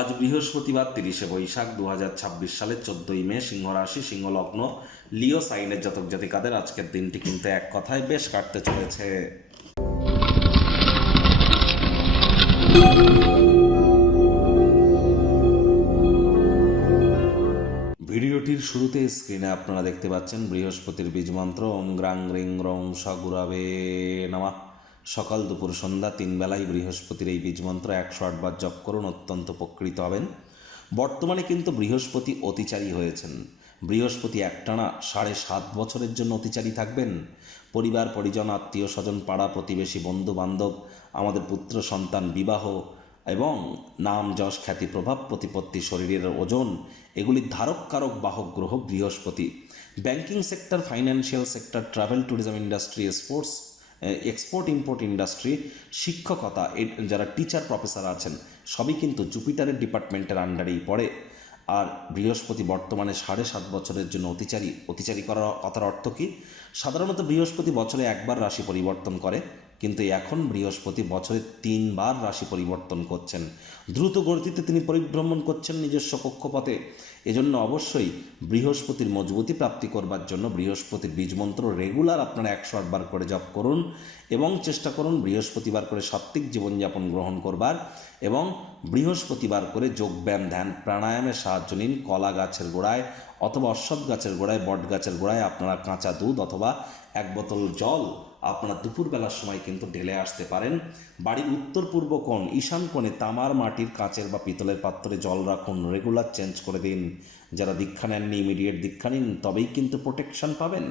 আজ বৃহস্পতিবার 30শে বৈশাখ 2026 সালের 14ই মে, সিংহ রাশি, সিংহ লগ্ন, লিও সাইনের জাতক জাতিকাদের আজকের দিনটি কিন্তু এক কথায় বেশ কাটতে চলেছে। ভিডিওটির শুরুতে স্ক্রিনে আপনারা দেখতে পাচ্ছেন বৃহস্পতির বীজমন্ত্র ওম গ্রাং রিং রং স গুরাবে নমঃ। সকাল দুপুর সন্ধ্যা 3 বেলায় বৃহস্পতির এই বীজমন্ত্র 108 বার জপ করুন, অত্যন্ত উপকৃত হবেন। বর্তমানে কিন্তু বৃহস্পতি অতিচারী হয়েছেন। বৃহস্পতি একটানা 7.5 বছরের জন্য অতিচারী থাকবেন। পরিবার পরিজন, আত্মীয় স্বজন, পাড়া প্রতিবেশী, বন্ধু বান্ধব, আমাদের পুত্র সন্তান, বিবাহ এবং নাম যশ খ্যাতি প্রভাব প্রতিপত্তি, শরীরের ওজন, এগুলির ধারক কারক বাহক গ্রহ বৃহস্পতি। Banking sector, financial sector, travel tourism industry, sports, export import industry, শিক্ষকতা, যারা টিচার প্রফেসর আছেন সবই কিন্তু জুপিটারের ডিপার্টমেন্টের আন্ডারেই পড়ে। আর বৃহস্পতি বর্তমানে 7.5 বছরের জন্য অতিচারী করার কথার অর্থ কী? সাধারণত বৃহস্পতি বছরে একবার রাশি পরিবর্তন করে, কিন্তু এখন বৃহস্পতি বছরে 3 বার রাশি পরিবর্তন করছেন। দ্রুত গতিতে তিনি পরিভ্রমণ করছেন নিজস্ব কক্ষপথে। এজন্য অবশ্যই বৃহস্পতির মজবুতি প্রাপ্তি করবার জন্য বৃহস্পতির বীজমন্ত্র রেগুলার আপনারা 108 বার করে জপ করুন এবং চেষ্টা করুন বৃহস্পতিবার করে সাত্ত্বিক জীবনযাপন গ্রহণ করবার এবং বৃহস্পতিবার করে যোগব্যায়াম, ধ্যান, প্রাণায়ামের সাহায্য নিন। কলা গাছের গোড়ায় অথবা অশ্বত্থ গাছের গোড়ায়, বট গাছের গোড়ায় আপনারা কাঁচা দুধ অথবা 1 বোতল জল আপনারা দুপুরবেলার সময় কিন্তু ঢেলে আসতে পারেন। বাড়ির উত্তর পূর্ব কোণ, ঈশান কোণে তামার, মাটির, কাঁচের বা পিতলের পাত্রে জল রাখুন, রেগুলার চেঞ্জ করে দিন। যারা দীক্ষা নেননি ইমিডিয়েট দীক্ষা নিন, তবেই কিন্তু প্রোটেকশন পাবেন।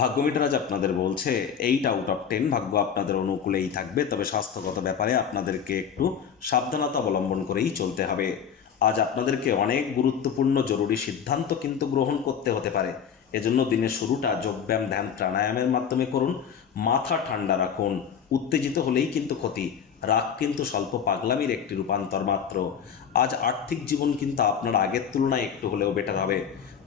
ভাগ্যমিটার আজ আপনাদের বলছে 8/10 ভাগ্য আপনাদের অনুকূলেই থাকবে, তবে স্বাস্থ্যগত ব্যাপারে আপনাদেরকে একটু সাবধানতা অবলম্বন করেই চলতে হবে। আজ আপনাদেরকে অনেক গুরুত্বপূর্ণ জরুরি সিদ্ধান্ত কিন্তু গ্রহণ করতে হতে পারে। এজন্য দিনের শুরুটা যোগব্যায়াম, ধ্যান, প্রাণায়ামের মাধ্যমে করুন। মাথা ঠান্ডা রাখুন। উত্তেজিত হলেই কিন্তু ক্ষতি। রাগ কিন্তু স্বল্প পাগলামির একটি রূপান্তর মাত্র। আজ আর্থিক জীবন কিন্তু আপনার আগের তুলনায় একটু হলেও বেটার হবে।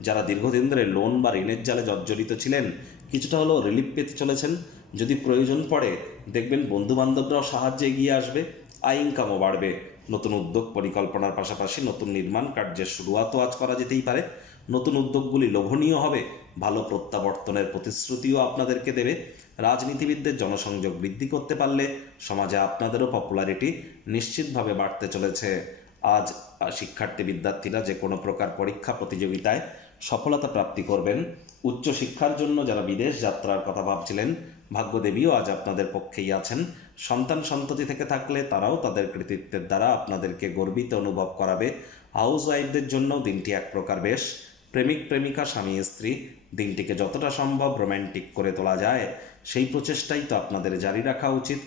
যারা দীর্ঘদিন ধরে লোন বা ঋণের জালে জর্জরিত ছিলেন, কিছুটা হলেও রিলিফ পেতে চলেছেন। যদি প্রয়োজন পড়ে দেখবেন বন্ধুবান্ধবরাও সাহায্যে এগিয়ে আসবে। আয় ইনকামও বাড়বে। নতুন উদ্যোগ পরিকল্পনার পাশাপাশি নতুন নির্মাণ কার্যের শুরুয়াতও আজ করা যেতেই পারে। নতুন উদ্যোগগুলি লোভনীয় হবে। ভালো প্রত্যাবর্তনের প্রতিশ্রুতিও আপনাদেরকে দেবে। রাজনীতিবিদদের জনসংযোগ বৃদ্ধি করতে পারলে সমাজে আপনাদেরও পপুলারিটি নিশ্চিতভাবে বাড়তে চলেছে। আজ শিক্ষার্থী বিদ্যার্থীরা যে কোনো প্রকার পরীক্ষা প্রতিযোগিতায় সফলতা প্রাপ্তি করবেন। উচ্চশিক্ষার জন্য যারা বিদেশ যাত্রার কথা ভাবছিলেন, ভাগ্যদেবীও আজ আপনাদের পক্ষেই আছেন। সন্তান সন্ততি থেকে থাকলে তারাও তাদের কৃতিত্বের দ্বারা আপনাদেরকে গর্বিত অনুভব করাবে। হাউস ওয়াইফদের জন্য দিনটি এক প্রকার বেশ। প্রেমিক প্রেমিকা, স্বামী স্ত্রী, দিনটিকে যতটা সম্ভব রোম্যান্টিক করে তোলা যায় সেই প্রচেষ্টাই তো আপনাদের জারি রাখা উচিত।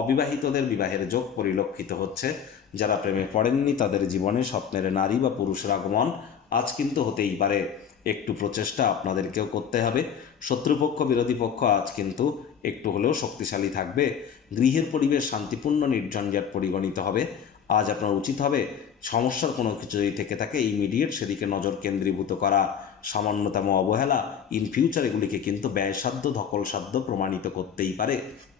অবিবাহিতদের বিবাহের যোগ পরিলক্ষিত হচ্ছে। যারা প্রেমে পড়েননি তাদের জীবনে স্বপ্নের নারী বা পুরুষের আগমন আজ কিন্তু হতেই পারে। একটু প্রচেষ্টা আপনাদেরকেও করতে হবে। শত্রুপক্ষ, বিরোধী পক্ষ আজ কিন্তু একটু হলেও শক্তিশালী থাকবে। গৃহের পরিবেশ শান্তিপূর্ণ, নির্ঝঞ্ঝাট পরিগণিত হবে। আজ আপনার উচিত হবে সমস্যার কোনো কিছু যদি থেকে থাকে ইমিডিয়েট সেদিকে নজর কেন্দ্রীভূত করা। সামান্যতম অবহেলা ইন ফিউচার এগুলিকে কিন্তু ব্যয়সাধ্য, ধকলসাধ্য প্রমাণিত করতেই পারে।